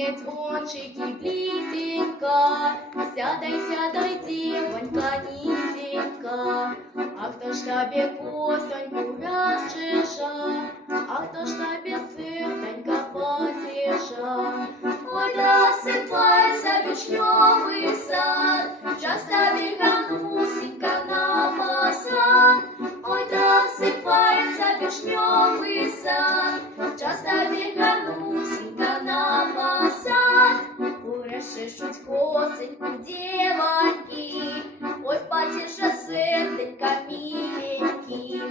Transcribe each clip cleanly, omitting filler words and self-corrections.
блинять ончики близенько. Сядай, сядай, девонька, низенько. А хто ж тобі косоньку розчеша, а хто ж тобі серденько потеша? Ой, досыпайся, вишневый сад, часто беганусенька на посад. Ой, досыпается вишневый сад, часто беганусенька на посад. Ой, расчешуть косоньку девоньки, ой, потеша серденько миленький.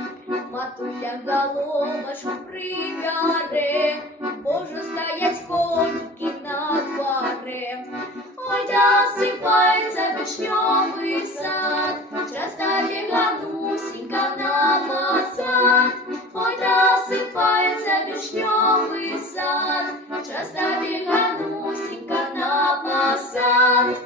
Матуля головочку прибере, Боже, стоять коньки на дворе. Ой, досыпается вишневый сад, часто беганусенька на посад. Ой, досыпается вишневый сад, часто беганусенька на посад.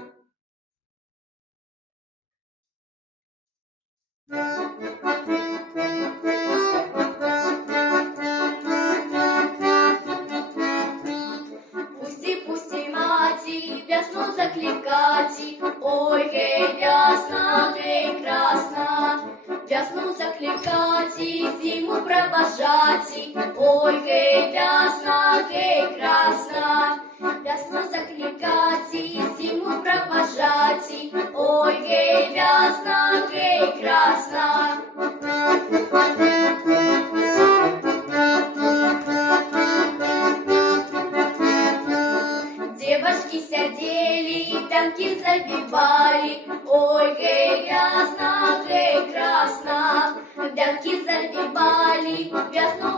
Пусти, мати, весну закликати, ой, гей, весна, гей, красна. Весну закликати, зиму провожати, ой, гей, весна, гей, красна. Весну закликати, зиму провожати, ой, гей, весна, гей, красна. Девушки сидели, танки забивали, ой, гей, ясно, гей, красно. Танки забивали, весну